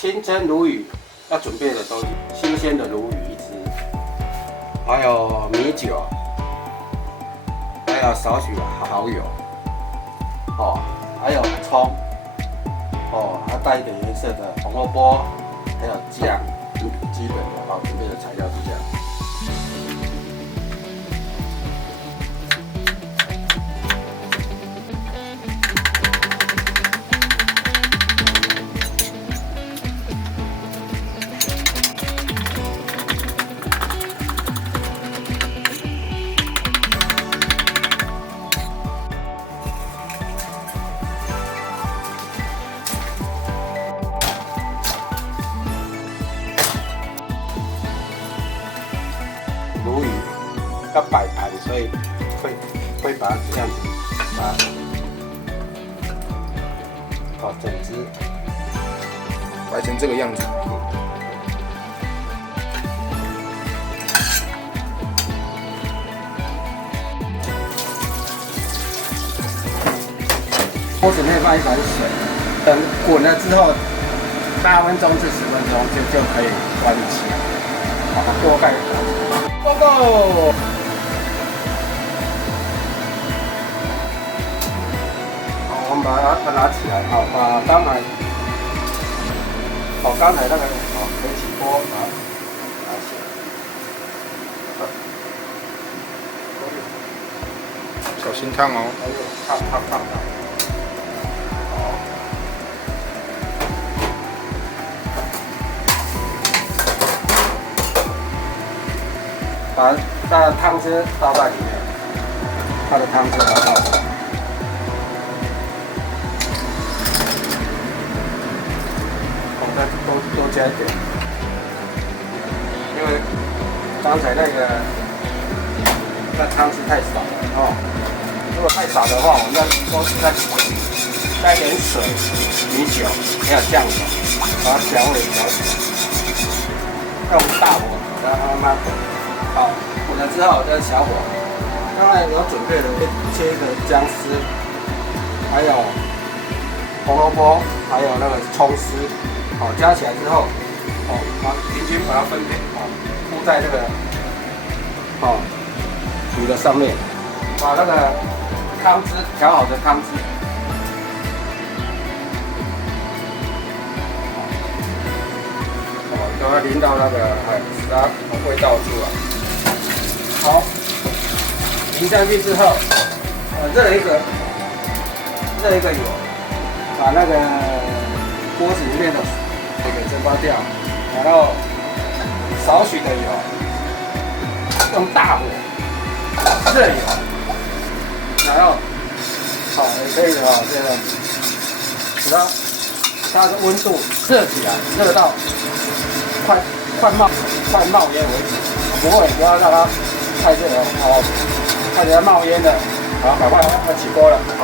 清蒸鲈鱼要准备的都是新鲜的鲈鱼1只，还有米酒，还有少许蚝油，还有葱，还带一点颜色的红萝卜，还有酱，基本的准备的材料是这样。鲈鱼要摆盘，所以会把它这样子把它整只摆成这个样子。锅子内放一碗水，等滚了之后8分钟至10分钟就可以关起，把锅盖Go go！ 好，我们把它拿起来，把刚才那个可以起锅，把它拿起来。小心烫哦！烫。把它的汤汁倒在里面，它的汤汁倒进去，我再多加一点，因为刚才那汤汁太少了如果太少的话，我们再加一点水、米酒还有酱油，把它调味调起来，用大火让它慢慢滚。好，滚了之后再小火。刚才我准备了切一个姜丝，还有红萝卜，还有那个葱丝，加起来之后，平均把它分配，铺在这个鱼的上面，把那个汤汁调好的汤汁，都要淋到那个使它味道出来。好，淋上去之后，热一个油，把那个锅子里面的水给蒸发掉，然后少许的油，用大火热油，然后也可以这样使它的温度热起来，热到快冒烟为止，不要让它太热了，开始要冒烟了，好，赶快要起锅了，好。